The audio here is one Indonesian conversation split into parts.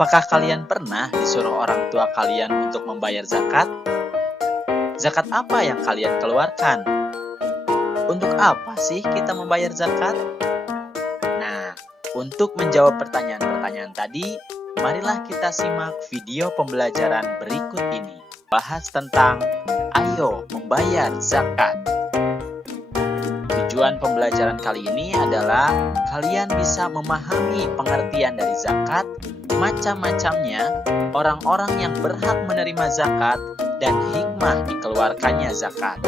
Apakah kalian pernah disuruh orang tua kalian untuk membayar zakat? Zakat apa yang kalian keluarkan? Untuk apa sih kita membayar zakat? Nah, untuk menjawab pertanyaan-pertanyaan tadi, marilah kita simak video pembelajaran berikut ini. Bahas tentang ayo membayar zakat. Tujuan pembelajaran kali ini adalah kalian bisa memahami pengertian dari zakat, macam-macamnya, orang-orang yang berhak menerima zakat, dan hikmah dikeluarkannya zakat.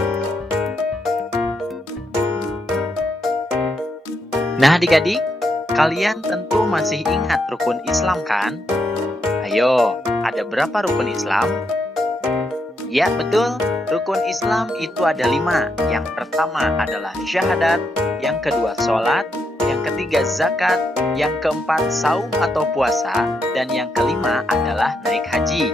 Nah adik-adik, kalian tentu masih ingat rukun Islam kan? Ayo, ada berapa rukun Islam? Ya betul, rukun Islam itu ada 5. Yang pertama adalah syahadat, yang kedua sholat, yang ketiga zakat, yang keempat saum atau puasa, dan yang kelima adalah naik haji.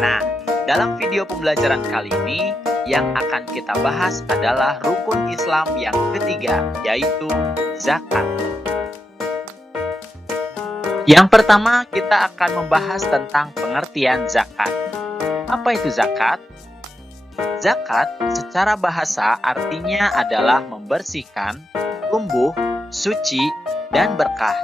Nah, dalam video pembelajaran kali ini, yang akan kita bahas adalah rukun Islam yang ketiga, yaitu zakat. Yang pertama, kita akan membahas tentang pengertian zakat. Apa itu zakat? Zakat secara bahasa artinya adalah membersihkan, tumbuh, suci, dan berkah.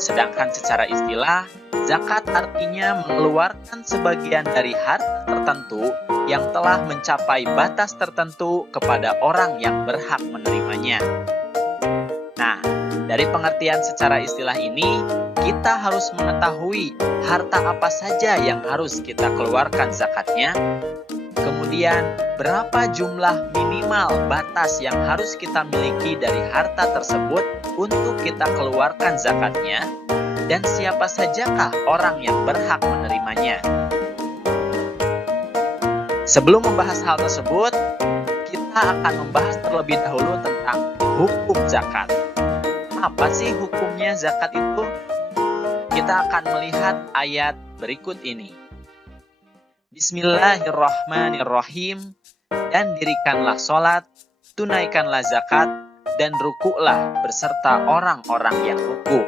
Sedangkan secara istilah, zakat artinya mengeluarkan sebagian dari harta tertentu yang telah mencapai batas tertentu kepada orang yang berhak menerimanya. Nah, dari pengertian secara istilah ini, kita harus mengetahui harta apa saja yang harus kita keluarkan zakatnya, kemudian berapa jumlah minimal batas yang harus kita miliki dari harta tersebut untuk kita keluarkan zakatnya, dan siapa sajakah orang yang berhak menerimanya. Sebelum membahas hal tersebut, kita akan membahas terlebih dahulu tentang hukum zakat. Apa sih hukumnya zakat itu? Kita akan melihat ayat berikut ini. Bismillahirrahmanirrahim. Dan dirikanlah sholat, tunaikanlah zakat, dan rukuklah beserta orang-orang yang ruku.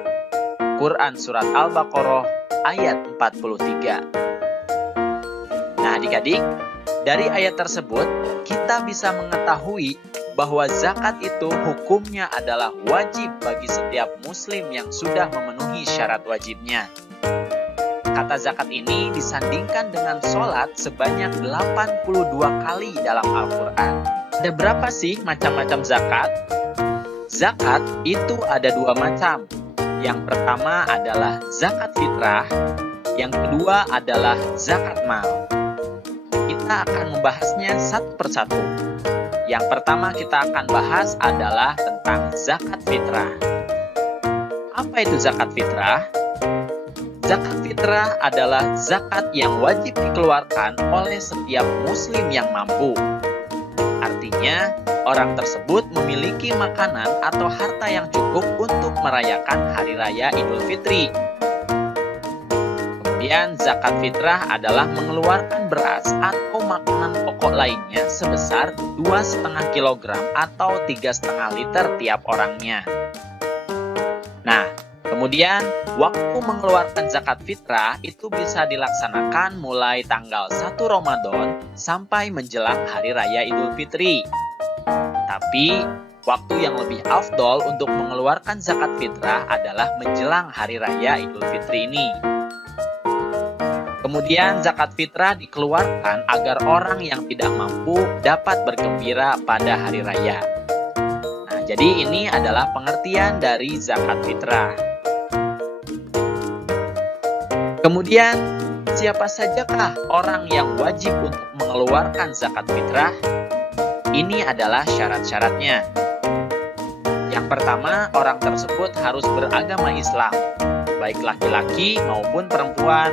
Quran Surat Al-Baqarah ayat 43. Nah adik-adik, dari ayat tersebut kita bisa mengetahui bahwa zakat itu hukumnya adalah wajib bagi setiap muslim yang sudah memenuhi syarat wajibnya. Kata zakat ini disandingkan dengan sholat sebanyak 82 kali dalam Al-Quran. Ada berapa sih macam-macam zakat? Zakat itu ada 2 macam. Yang pertama adalah zakat fitrah, yang kedua adalah zakat mal. Kita akan membahasnya satu persatu. Yang pertama kita akan bahas adalah tentang zakat fitrah. Apa itu zakat fitrah? Zakat fitrah adalah zakat yang wajib dikeluarkan oleh setiap muslim yang mampu. Artinya, orang tersebut memiliki makanan atau harta yang cukup untuk merayakan Hari Raya Idul Fitri. Kemudian zakat fitrah adalah mengeluarkan beras atau makanan pokok lainnya sebesar 2,5 kg atau 3,5 liter tiap orangnya. Nah, kemudian waktu mengeluarkan zakat fitrah itu bisa dilaksanakan mulai tanggal 1 Ramadan sampai menjelang Hari Raya Idul Fitri. Tapi, waktu yang lebih afdol untuk mengeluarkan zakat fitrah adalah menjelang Hari Raya Idul Fitri ini. Kemudian zakat fitrah dikeluarkan agar orang yang tidak mampu dapat bergembira pada hari raya. Nah, jadi ini adalah pengertian dari zakat fitrah. Kemudian, siapa sajakah orang yang wajib untuk mengeluarkan zakat fitrah? Ini adalah syarat-syaratnya. Yang pertama, orang tersebut harus beragama Islam, baik laki-laki maupun perempuan,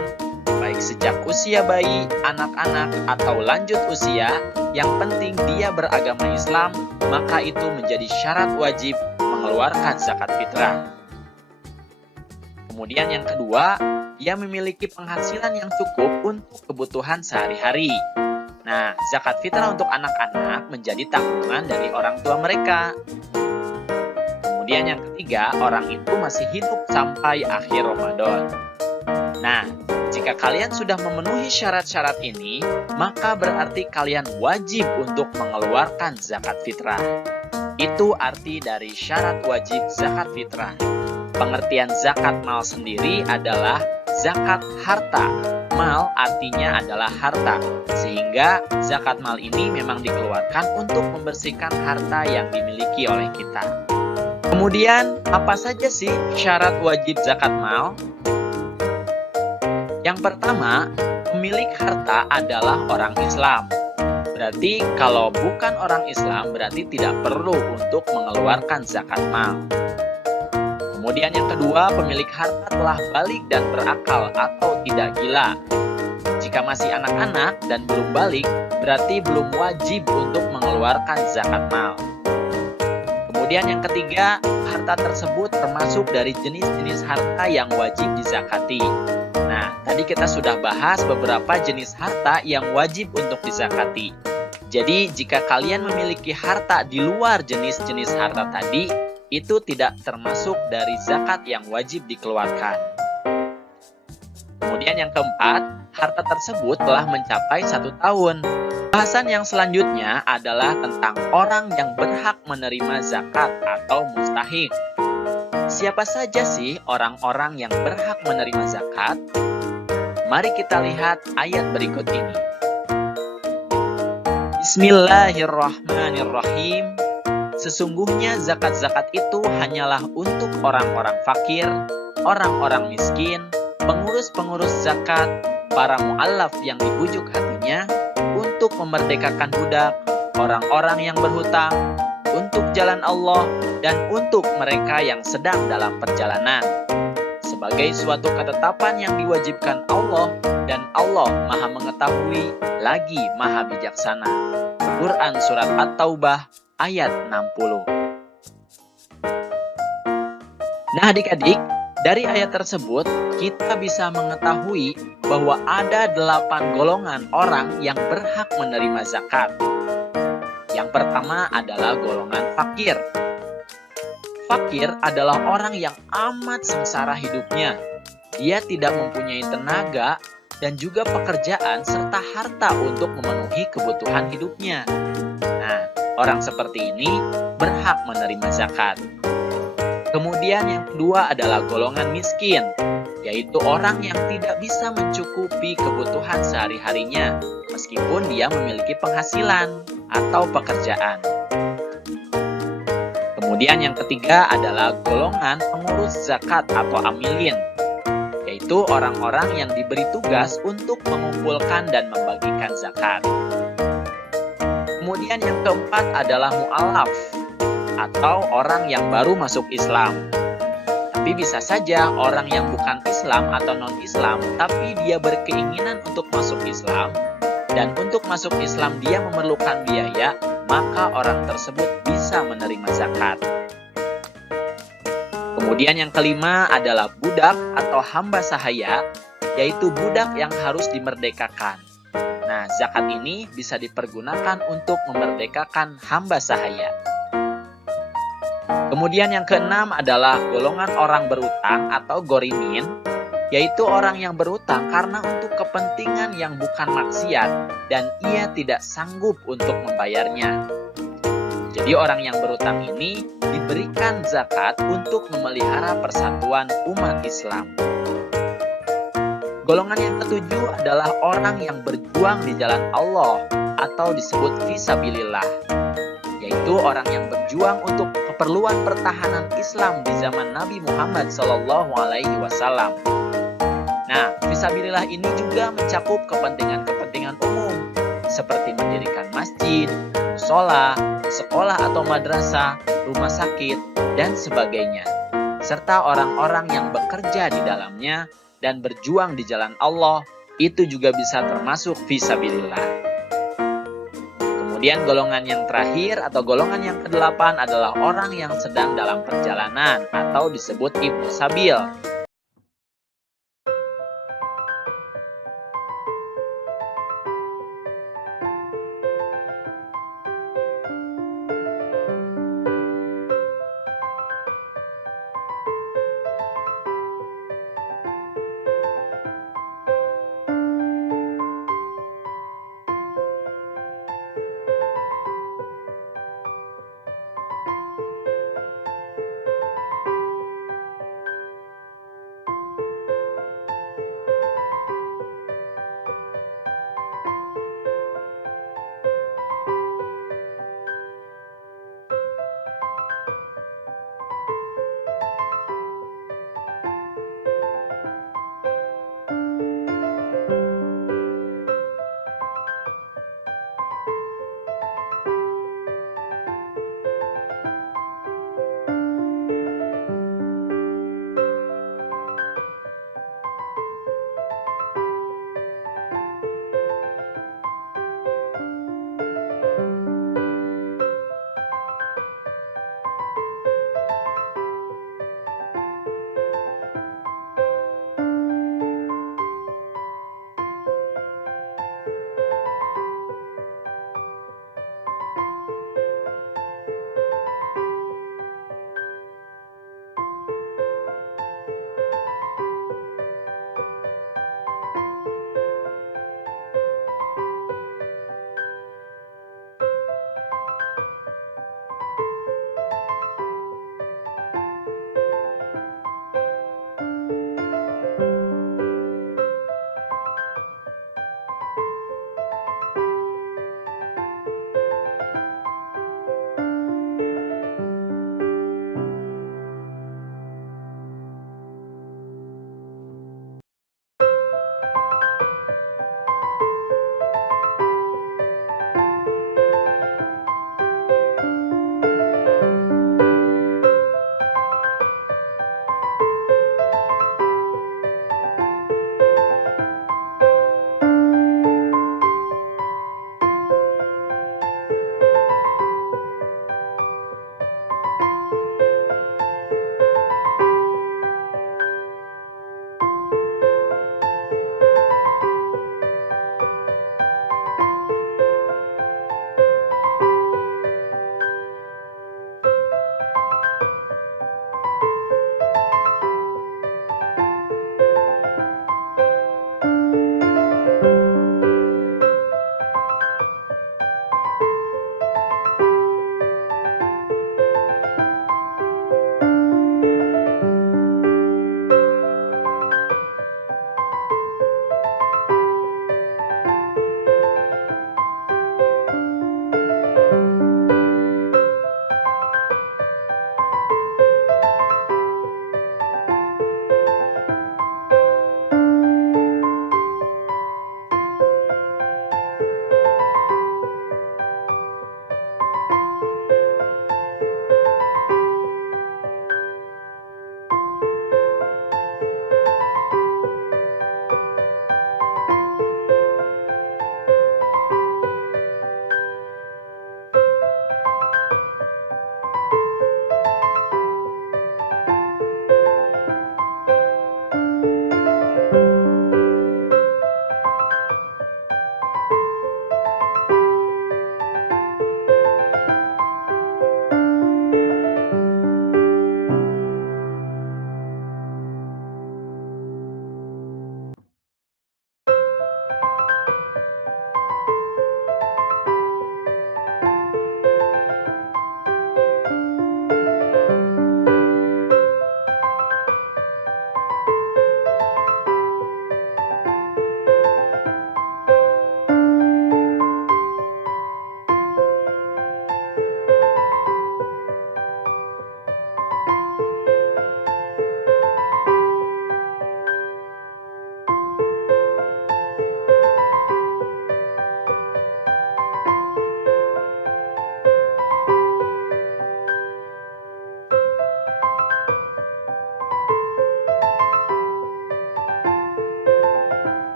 baik sejak usia bayi, anak-anak, atau lanjut usia, yang penting dia beragama Islam, maka itu menjadi syarat wajib mengeluarkan zakat fitrah. Kemudian yang kedua, dia memiliki penghasilan yang cukup untuk kebutuhan sehari-hari. Nah, zakat fitrah untuk anak-anak menjadi tanggungan dari orang tua mereka. Kemudian yang ketiga, orang itu masih hidup sampai akhir Ramadan. Nah, jika kalian sudah memenuhi syarat-syarat ini, maka berarti kalian wajib untuk mengeluarkan zakat fitrah. Itu arti dari syarat wajib zakat fitrah. Pengertian zakat mal sendiri adalah zakat harta. Mal artinya adalah harta, sehingga zakat mal ini memang dikeluarkan untuk membersihkan harta yang dimiliki oleh kita. Kemudian, apa saja sih syarat wajib zakat mal? Yang pertama, pemilik harta adalah orang Islam. Berarti kalau bukan orang Islam, berarti tidak perlu untuk mengeluarkan zakat mal. Kemudian yang kedua, pemilik harta telah balik dan berakal atau tidak gila. Jika masih anak-anak dan belum balik, berarti belum wajib untuk mengeluarkan zakat mal. Kemudian yang ketiga, harta tersebut termasuk dari jenis-jenis harta yang wajib dizakati. Nah, tadi kita sudah bahas beberapa jenis harta yang wajib untuk dizakati. Jadi, jika kalian memiliki harta di luar jenis-jenis harta tadi, itu tidak termasuk dari zakat yang wajib dikeluarkan. Kemudian yang keempat, harta tersebut telah mencapai 1 tahun. Bahasan yang selanjutnya adalah tentang orang yang berhak menerima zakat atau mustahik. Siapa saja sih orang-orang yang berhak menerima zakat? Mari kita lihat ayat berikut ini. Bismillahirrahmanirrahim. Sesungguhnya zakat-zakat itu hanyalah untuk orang-orang fakir, orang-orang miskin, pengurus-pengurus zakat, para mu'allaf yang dibujuk hatinya, untuk memerdekakan budak, orang-orang yang berhutang, untuk jalan Allah, dan untuk mereka yang sedang dalam perjalanan. Sebagai suatu ketetapan yang diwajibkan Allah, dan Allah Maha Mengetahui lagi Maha Bijaksana. Quran Surat At-Taubah ayat 60. Nah adik-adik, dari ayat tersebut kita bisa mengetahui bahwa ada 8 golongan orang yang berhak menerima zakat. Yang pertama adalah golongan fakir. Fakir adalah orang yang amat sengsara hidupnya. Dia tidak mempunyai tenaga dan juga pekerjaan serta harta untuk memenuhi kebutuhan hidupnya. Nah, orang seperti ini berhak menerima zakat. Kemudian yang kedua adalah golongan miskin, yaitu orang yang tidak bisa mencukupi kebutuhan sehari-harinya, meskipun dia memiliki penghasilan atau pekerjaan. Kemudian yang ketiga adalah golongan pengurus zakat atau amilin, yaitu orang-orang yang diberi tugas untuk mengumpulkan dan membagikan zakat. Kemudian yang keempat adalah mu'alaf, atau orang yang baru masuk Islam. Tapi bisa saja orang yang bukan Islam atau non-Islam, tapi dia berkeinginan untuk masuk Islam, dan untuk masuk Islam dia memerlukan biaya, maka orang tersebut bisa menerima zakat. Kemudian yang kelima adalah budak atau hamba sahaya, yaitu budak yang harus dimerdekakan. Nah, zakat ini bisa dipergunakan untuk memerdekakan hamba sahaya. Kemudian yang keenam adalah golongan orang berutang atau gorimin, yaitu orang yang berutang karena untuk kepentingan yang bukan maksiat dan ia tidak sanggup untuk membayarnya. Jadi orang yang berutang ini diberikan zakat untuk memelihara persatuan umat Islam. Golongan yang ketujuh adalah orang yang berjuang di jalan Allah atau disebut fisabilillah, yaitu orang yang berjuang untuk keperluan pertahanan Islam di zaman Nabi Muhammad SAW. Nah, fisabilillah ini juga mencakup kepentingan-kepentingan umum, seperti mendirikan masjid, musola, sekolah atau madrasah, rumah sakit, dan sebagainya, serta orang-orang yang bekerja di dalamnya dan berjuang di jalan Allah, itu juga bisa termasuk fisabilillah. Kemudian golongan yang terakhir atau golongan yang ke-8 adalah orang yang sedang dalam perjalanan atau disebut ibnu sabil,